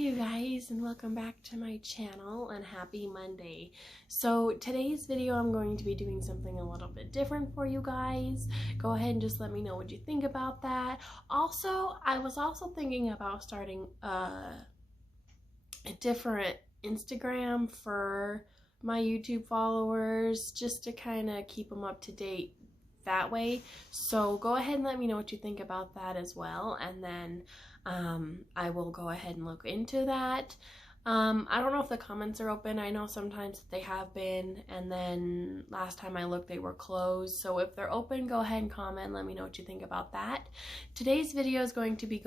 you guys, and welcome back to my channel and happy Monday. So today's video I'm going to be doing something a little bit different for you guys. Go ahead and just let me know what you think about that. Also, I was also thinking about starting a different Instagram for my YouTube followers, just to kind of keep them up to date that way. So go ahead and let me know what you think about that as well, and then I will go ahead and look into that. I don't know if the comments are open. I know sometimes they have been, and then last time I looked they were closed. So if they're open, go ahead and comment. Let me know what you think about that. Today's video is going to be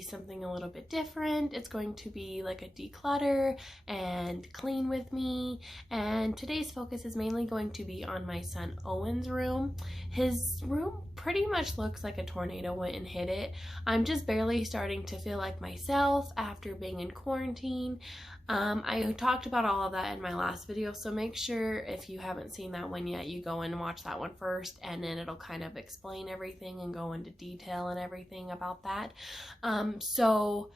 something a little bit different. It's going to be like a declutter and clean with me, and today's focus is mainly going to be on my son Owen's room. His room pretty much looks like a tornado went and hit it. I'm just barely starting to feel like myself after being in quarantine. I talked about all of that in my last video, so make sure if you haven't seen that one yet, you go and watch that one first, and then it'll kind of explain everything and go into detail and everything about that. So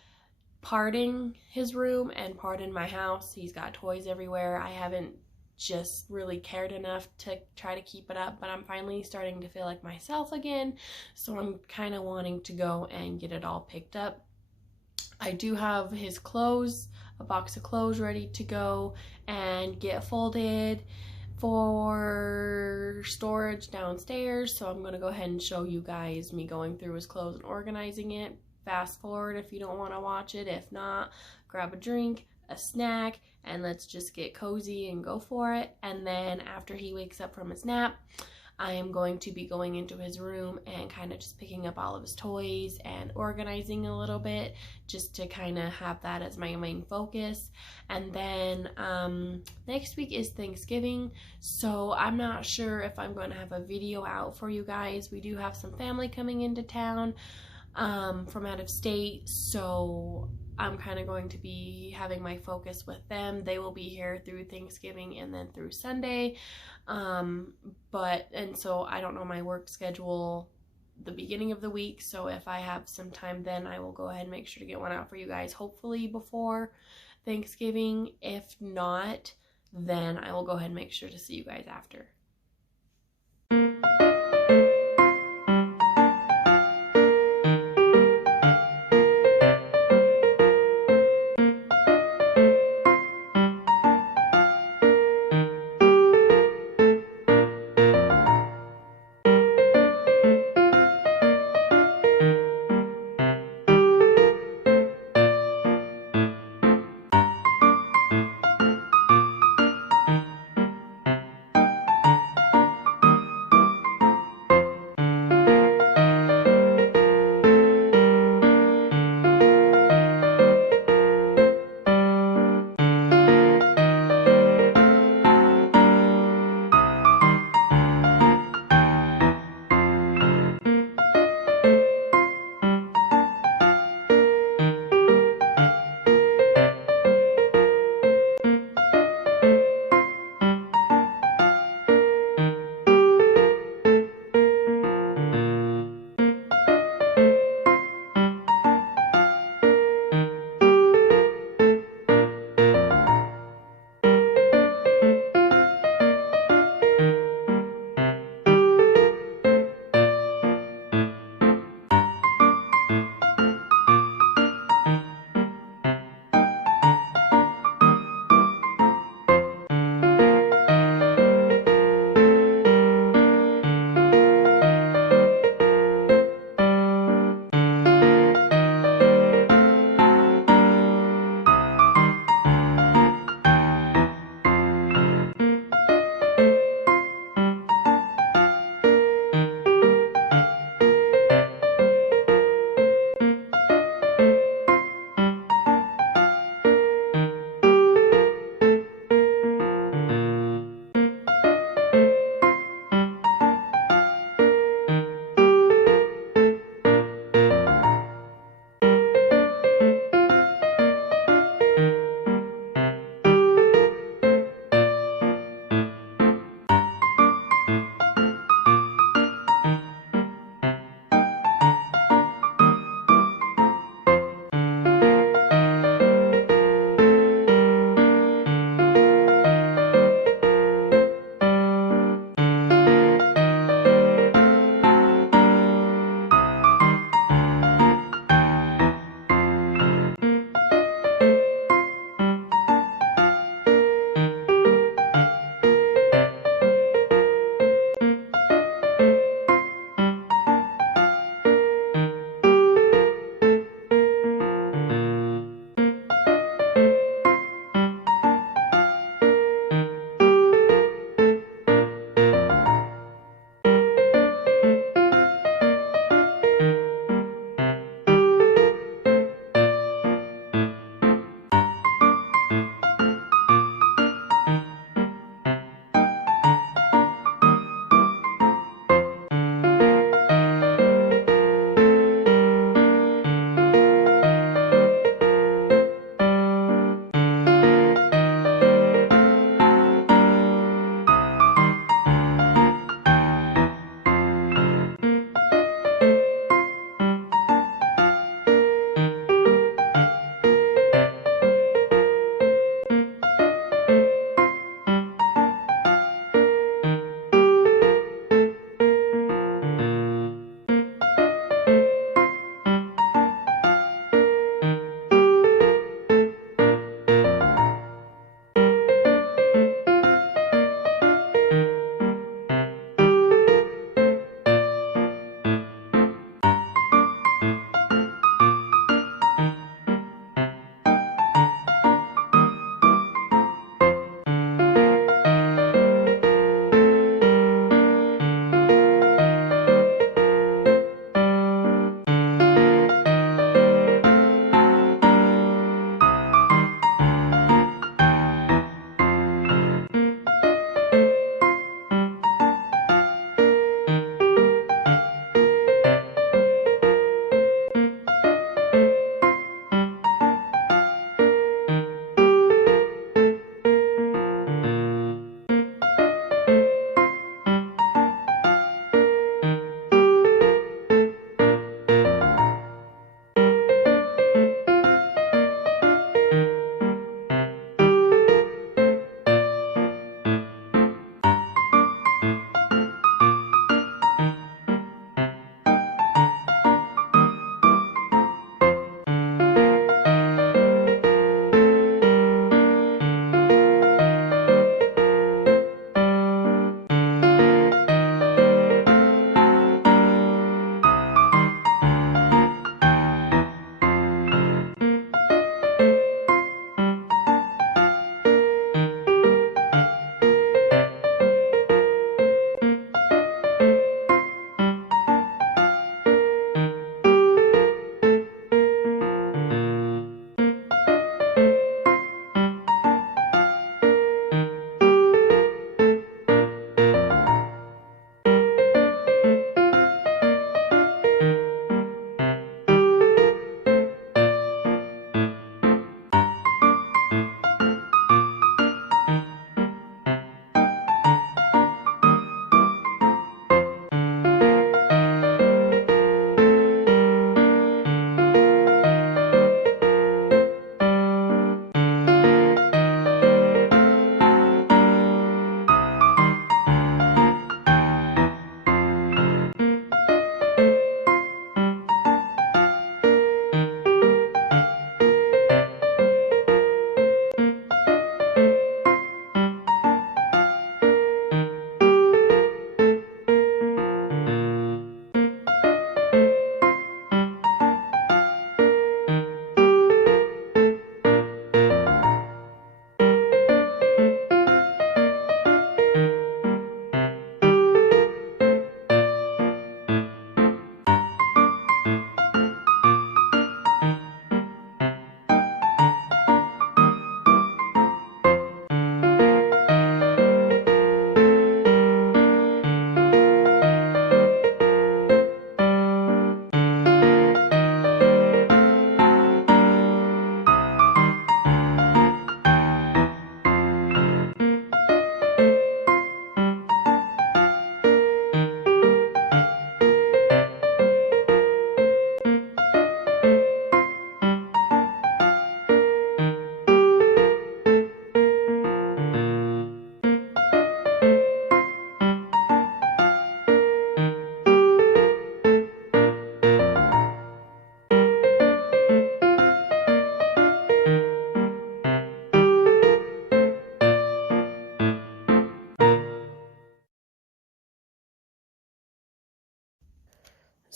pardon his room and pardon my house. He's got toys everywhere. I haven't just really cared enough to try to keep it up, but I'm finally starting to feel like myself again, so I'm kind of wanting to go and get it all picked up. I do have his clothes, a box of clothes ready to go and get folded for storage downstairs, so I'm going to go ahead and show you guys me going through his clothes and organizing it. Fast forward if you don't want to watch it. If not, grab a drink, a snack, and let's just get cozy and go for it. And then after he wakes up from his nap, I am going to be going into his room and kind of just picking up all of his toys and organizing a little bit, just to kind of have that as my main focus. And then next week is Thanksgiving, so I'm not sure if I'm going to have a video out for you guys. We do have some family coming into town from out of state, so I'm kind of going to be having my focus with them. They will be here through Thanksgiving and then through Sunday. So I don't know my work schedule the beginning of the week, so if I have some time then I will go ahead and make sure to get one out for you guys, hopefully before Thanksgiving. If not, then I will go ahead and make sure to see you guys after.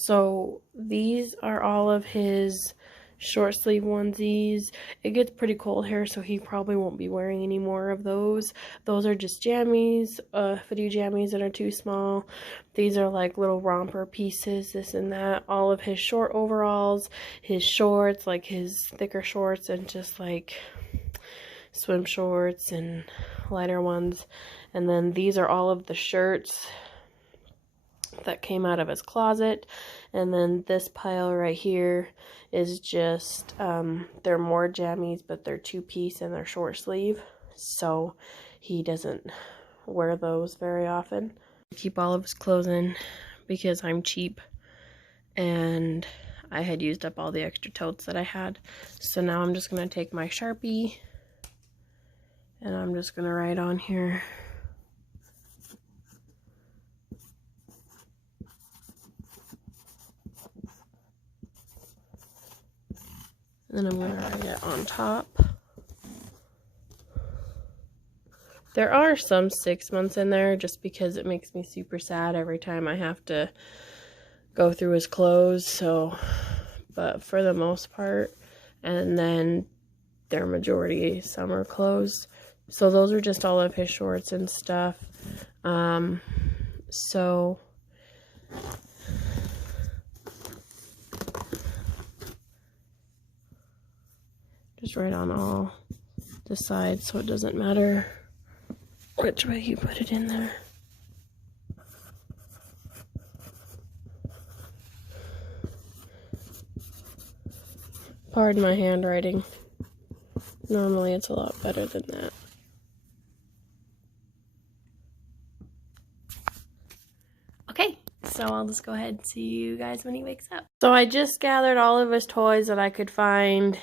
So these are all of his short sleeve onesies. It gets pretty cold here, so he probably won't be wearing any more of those. Those are just jammies, footy jammies that are too small. These are like little romper pieces, this and that. All of his short overalls, his shorts, like his thicker shorts, and just like swim shorts and lighter ones. And then these are all of the shirts that came out of his closet. And then this pile right here is just they're more jammies, but they're two-piece and they're short sleeve, so he doesn't wear those very often. I keep all of his clothes in because I'm cheap and I had used up all the extra totes that I had. So now I'm just gonna take my Sharpie and I'm just gonna write on here and I'm going to write it on top. There are some 6 months in there just because it makes me super sad every time I have to go through his clothes. So, but for the most part, and then their majority summer clothes. So those are just all of his shorts and stuff. So just write on all the sides so it doesn't matter which way you put it in there. Pardon my handwriting. Normally it's a lot better than that. Okay, so I'll just go ahead and see you guys when he wakes up. So I just gathered all of his toys that I could find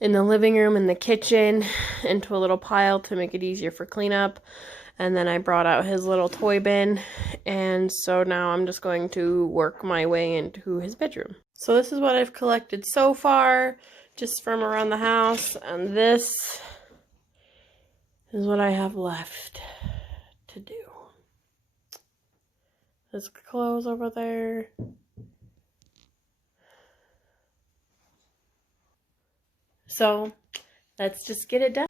in the living room and the kitchen into a little pile to make it easier for cleanup. And then I brought out his little toy bin. And so now I'm just going to work my way into his bedroom. So this is what I've collected so far, just from around the house. And this is what I have left to do. His clothes over there. So let's just get it done.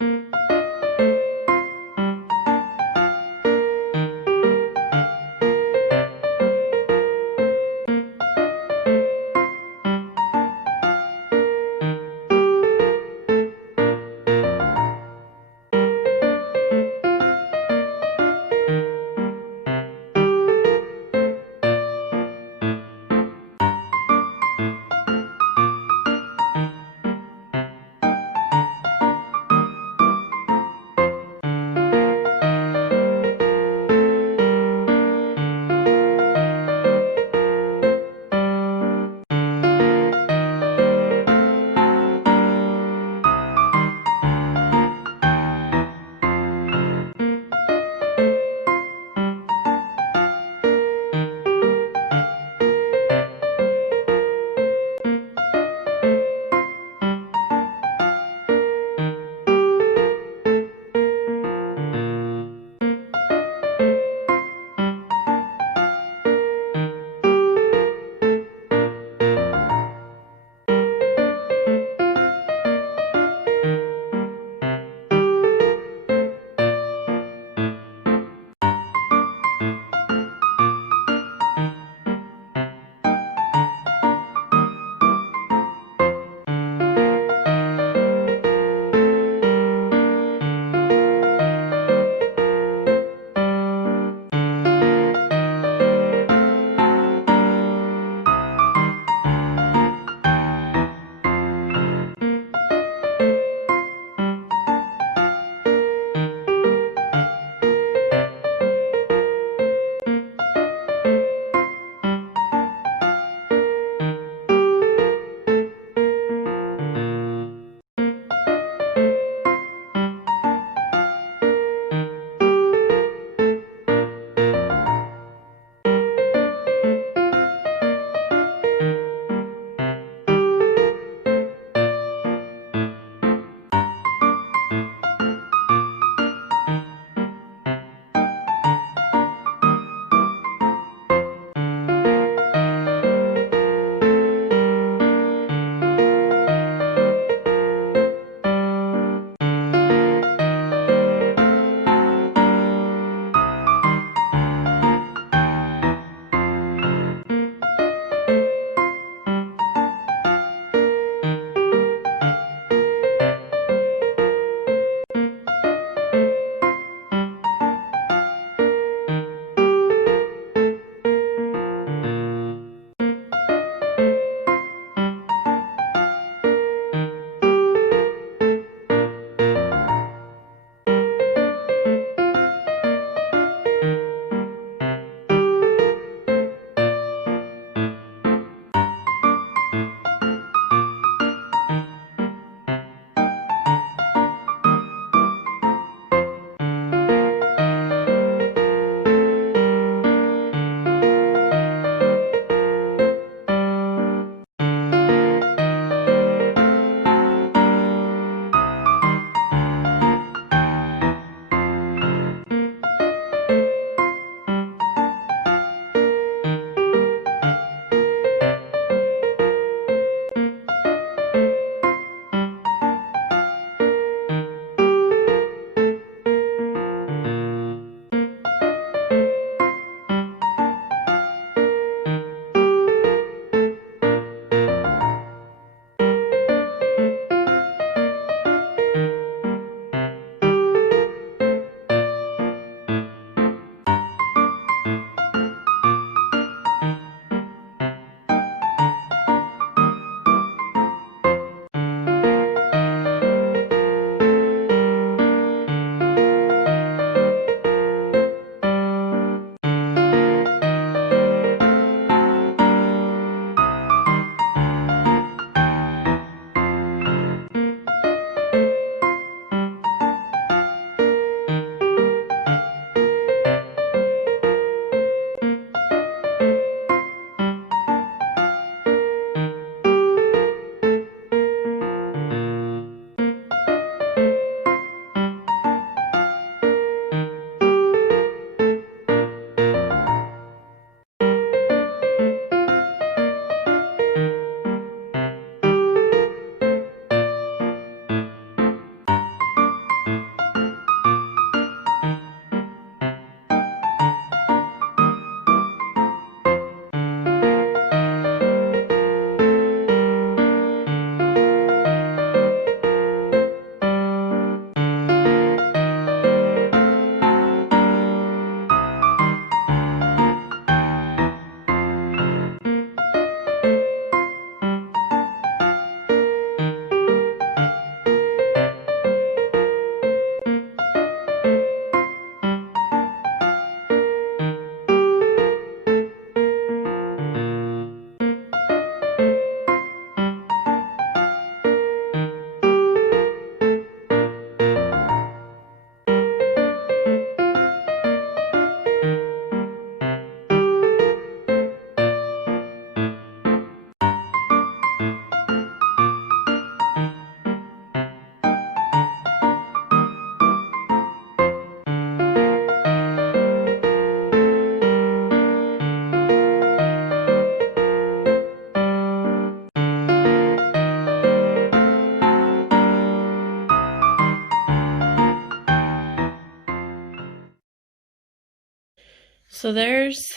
So there's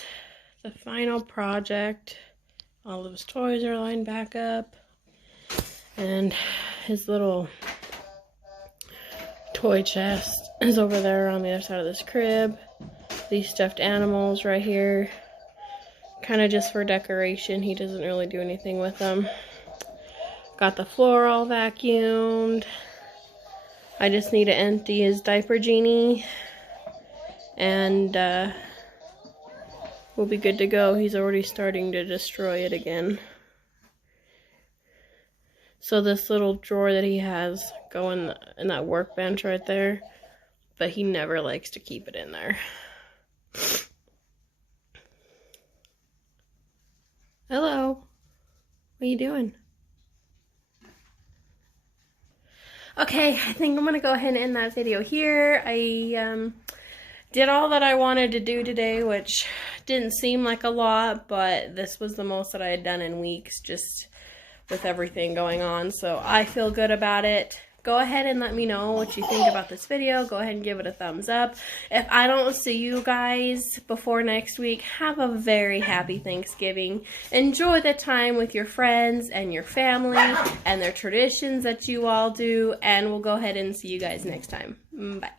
the final project. All of his toys are lined back up. And his little toy chest is over there on the other side of this crib. These stuffed animals right here, kind of just for decoration. He doesn't really do anything with them. Got the floor all vacuumed. I just need to empty his diaper genie, and we'll be good to go. He's already starting to destroy it again. So this little drawer that he has going in that workbench right there, but he never likes to keep it in there. Hello. What are you doing? Okay, I think I'm going to go ahead and end that video here. I did all that I wanted to do today, which didn't seem like a lot, but this was the most that I had done in weeks, just with everything going on. So I feel good about it. Go ahead and let me know what you think about this video. Go ahead and give it a thumbs up. If I don't see you guys before next week, have a very happy Thanksgiving. Enjoy the time with your friends and your family and their traditions that you all do. And we'll go ahead and see you guys next time. Bye.